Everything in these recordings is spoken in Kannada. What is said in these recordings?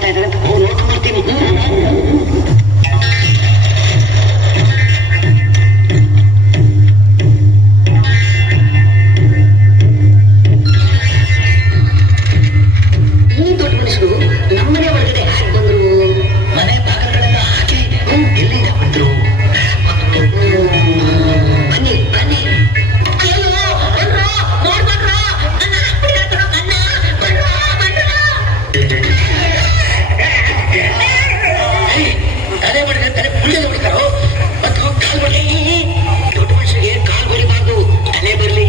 ಮಾಡ್ತಾ ಇದ್ದಾರೆ ಅಂತ ನೋಡ್ಕೊಂಡು ಬರ್ತೀನಿ. ಈ ದೊಡ್ಡ ಮನುಷ್ಯರು ನಮ್ಮನೆ ಒಳಗಡೆ ಹಾಕಿ ಬಂದ್ರು, ಮನೆ ಬಾಗಿಲುಗಳೆಲ್ಲ ಹಾಕಿ ಎಲ್ಲಿಂದ ಬಂದ್ರು? ಬನ್ನಿ ಬನ್ನಿ. ತಲೆ ಮಾಡಿದ್ರೆ ತಲೆ ಮುಂದೆ ಹೊಡಿತಾರೋ ಮತ್ತು ಕಾಲು ಬರಲಿ. ದೊಡ್ಡ ಮನುಷ್ಯರಿಗೆ ಕಾಲು ಬರಿಬಾರ್ದು, ತಲೆ ಬರಲಿ.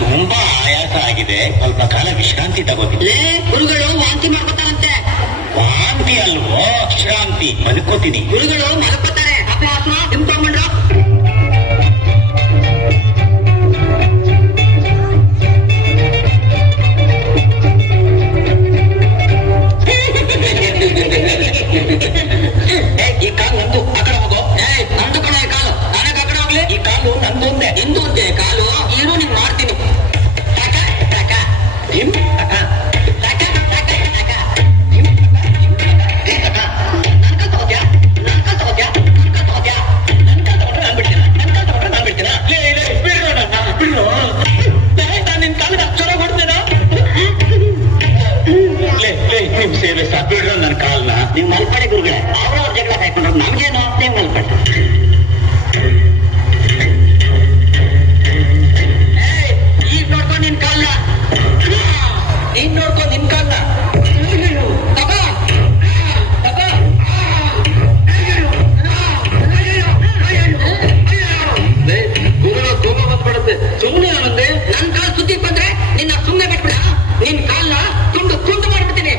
ತುಂಬಾ ಆಯಾಸ ಆಗಿದೆ, ಸ್ವಲ್ಪ ಕಾಲ ವಿಶ್ರಾಂತಿ ತಗೋತೀನಿ. ಗುರುಗಳು ವಾಂತಿ ಮಾಡ್ಕೋತಾರಂತೆ. ವಾಂತಿ ಅಲ್ವೋ, ವಿಶ್ರಾಂತಿ. ಮಲ್ಕೋತೀನಿ. ಗುರುಗಳು ಮಲ್ಕೋತಾರೆ. ಅಭ್ಯಾಸ ನಿಂತ್ಕೊಂಡ್ರ ಈ ಕಾಲು ನಂದು, ಆ ಕಡೆ ಹೋಗೋ. ನಂದು ಕಡೆ ಕಾಲು, ನನಗೆ ಆ ಕಡೆ ಹೋಗ್ಲಿ. ಈ ಕಾಲು ನಂದು ಒಂದೇ, ಇಂದು ಒಂದೇ ಕಾಲು. ಏನು ನೀನ್ ಮಾಡ್ತೀನಿ. ಬಿಡ್ರ ನನ್ನ ಕಾಲ್ನ. ನೀವು ಮಲ್ಪಡೆ ಗುರುಗಳೇ, ಅವ್ರವ್ರ ಜಗಳ ಕಾಯ್ಕೊಂಡ್ರು, ನಮ್ಗೇನು? ನೀವು ಮಲ್ಪಡೆ. ಈಗ ನೋಡ್ಕೊಂಡು ನಿನ್ ಕಾಲ್ನ, ಈಗ ನೋಡ್ಕೊಂಡು ನಿನ್ ಕಾಲ್ನ. ಗುರುಗಳು ಕೋಪ ಬಂದ್ಬಿಡುತ್ತೆ. ಸುಮ್ಮನೆ ಅನ್ನಂದೆ. ನನ್ ಕಾಲ್ ಸುದ್ದಿ ಬಂದ್ರೆ ನಿನ್ನ ಸುಮ್ಮನೆ ಬಿಟ್ಬಿಡ. ನಿನ್ ಕಾಲ್ನ ತುಂಡು ತುಂಡು ಮಾಡ್ಬಿಡ್ತೀನಿ.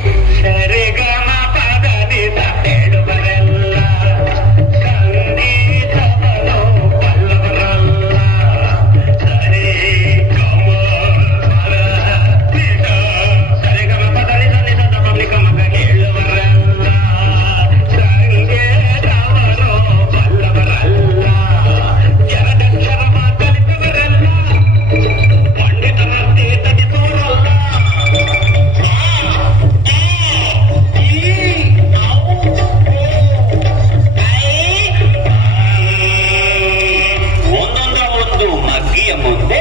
ಮುಂದೆ